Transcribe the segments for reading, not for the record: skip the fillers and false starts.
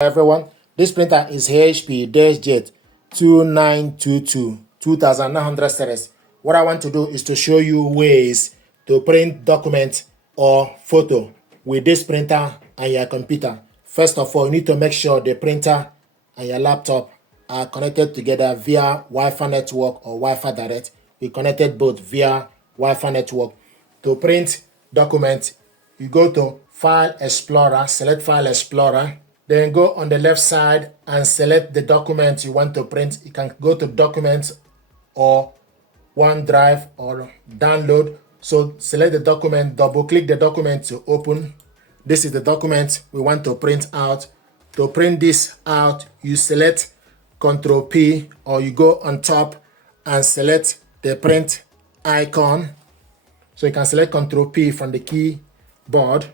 Everyone, this printer is HP Deskjet 2922 2900 series. What I want to do is to show you ways to print document or photo with this printer and your computer. First of all, you need to make sure the printer and your laptop are connected together via Wi-Fi network or Wi-Fi direct. We connected both via Wi-Fi network. To print document, you go to File Explorer, select File Explorer, then go on the left side and select the document you want to print. You can go to Documents or OneDrive or Download. So select the document, double click the document to open. This is the document we want to print out. To print this out, you select Ctrl P or you go on top and select the print icon. So you can select Ctrl P from the keyboard.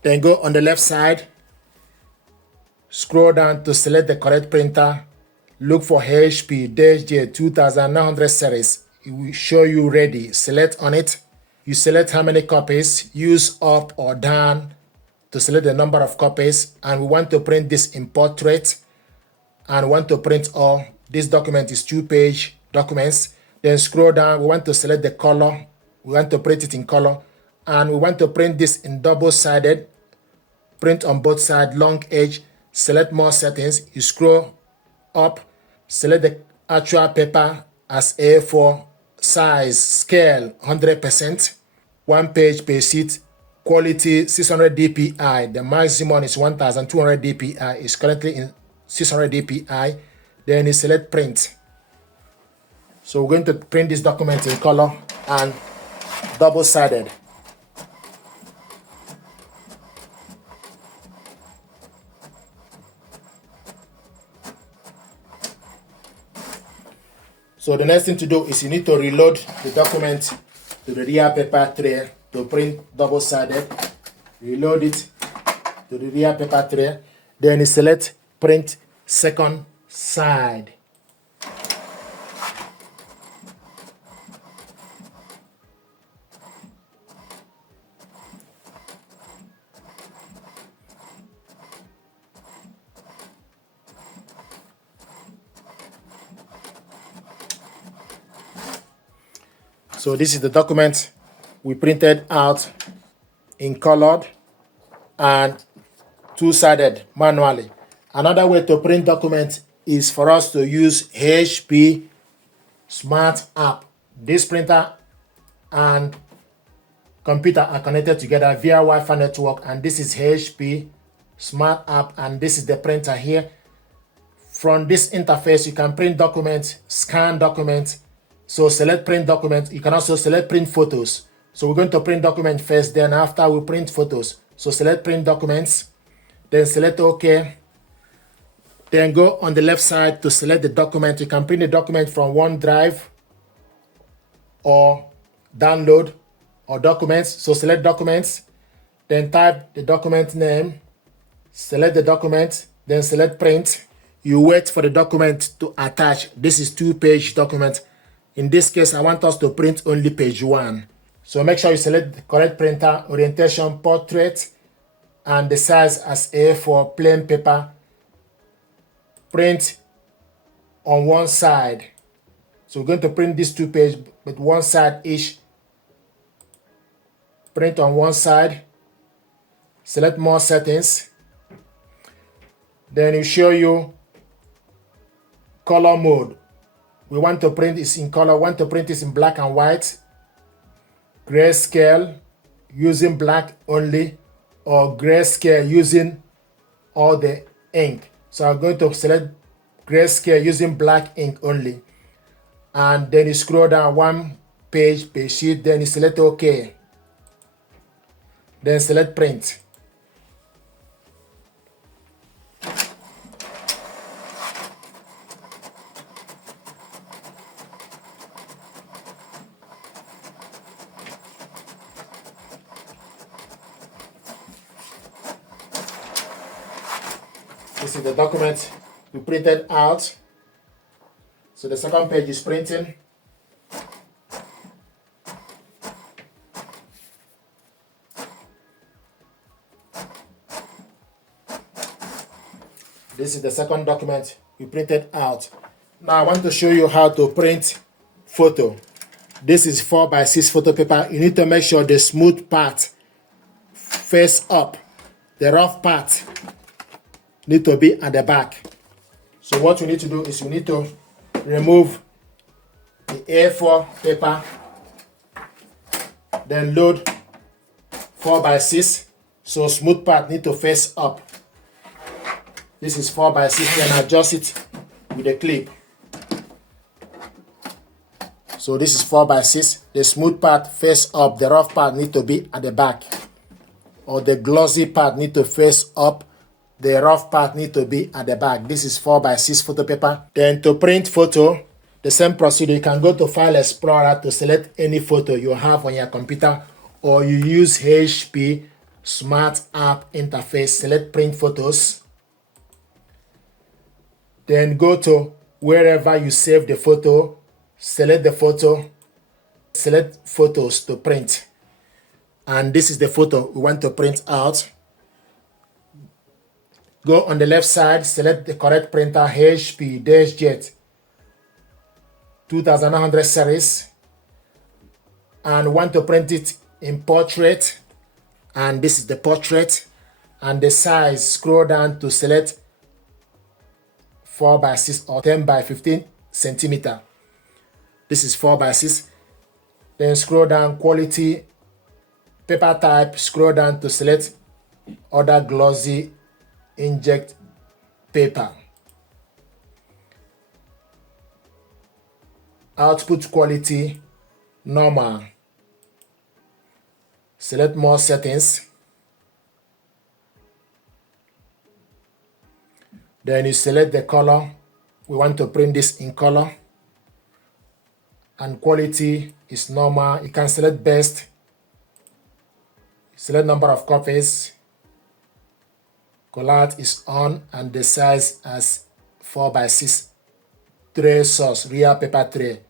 Then go on the left side, scroll down to select the correct printer. Look for HP Deskjet 2900 series. It will show you ready. Select on it. You select how many copies, use up or down to select the number of copies. And we want to print this in portrait. And we want to print all. This document is 2-page documents. Then scroll down. We want to select the color. We want to print it in color. And we want to print this in double-sided. Print on both sides, long edge. Select more settings. You scroll up, select the actual paper as A4, size, scale 100%, 1 page per sheet, quality 600 dpi. The maximum is 1200 dpi. It's currently in 600 dpi. Then you select print. So we're going to print this document in color and double-sided. So the next thing to do is you need to reload the document to the rear paper tray to print double-sided. Reload it to the rear paper tray. Then you select print second side. So this is the document we printed out in colored and two-sided manually. Another way to print documents is for us to use HP Smart App. This printer and computer are connected together via Wi-Fi network, and this is HP Smart App, and this is the printer here. From this interface, you can print documents, scan documents. So select print document. You can also select print photos. So we're going to print document first, then after we print photos. So select print documents, then select OK. Then go on the left side to select the document. You can print the document from OneDrive or download or documents. So select documents, then type the document name, select the document, then select print. You wait for the document to attach. This is 2-page document. In this case, I want us to print only page 1. So make sure you select the correct printer, orientation, portrait, and the size as A4, plain paper. Print on one side. So we're going to print this 2-page with one side each. Print on one side. Select more settings. Then it will show you color mode. We want to print this in color, want to print this in black and white, grayscale using black only, or grayscale using all the ink. So I'm going to select grayscale using black ink only. And then you scroll down 1 page per sheet, then you select OK. Then select print. This is the document we printed out. So the second page is printing. This is the second document we printed out. Now I want to show you how to print photo. This is 4x6 photo paper. You need to make sure the smooth part face up. The rough part need to be at the back. So what we need to do is we need to remove the A4 paper, then load 4x6. So smooth part need to face up. This is 4x6, then adjust it with a clip. So this is 4x6. The smooth part face up. The rough part need to be at the back. Or the glossy part need to face up. The rough part need to be at the back. This is 4x6 photo paper. Then to print photo, the same procedure. You can go to File Explorer to select any photo you have on your computer, or you use HP Smart App interface. Select Print Photos. Then go to wherever you save the photo. Select the photo. Select Photos to print. And this is the photo we want to print out. Go on the left side, select the correct printer, HP Deskjet 2900 series, and want to print it in portrait. And this is the portrait. And the size, scroll down to select 4x6 or 10 by 15 centimeter. This is 4x6. Then scroll down, quality, paper type, scroll down to select other glossy inject paper. Output quality, normal. Select more settings. Then you select the color. We want to print this in color. And quality is normal. You can select best. Select number of copies. Collage is on, and the size as 4x6. Tray source, real paper tray.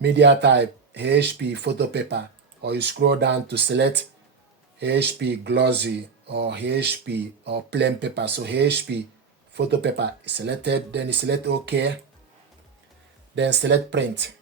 Media type, HP photo paper. Or you scroll down to select HP glossy or HP or plain paper. So HP photo paper is selected. Then you select OK. Then select print.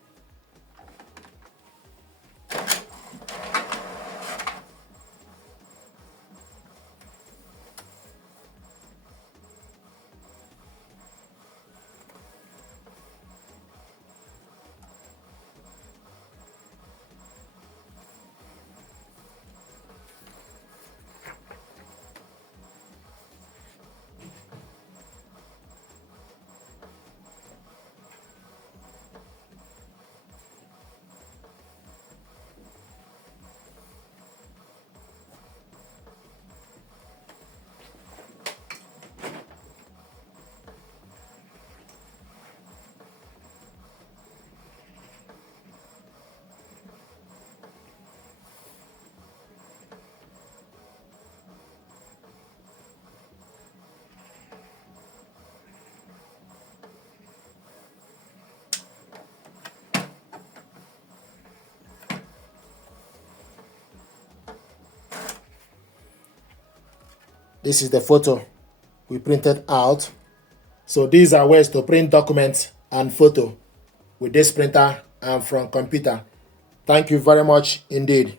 This is the photo we printed out. So these are ways to print documents and photo with this printer and from computer. Thank you very much indeed.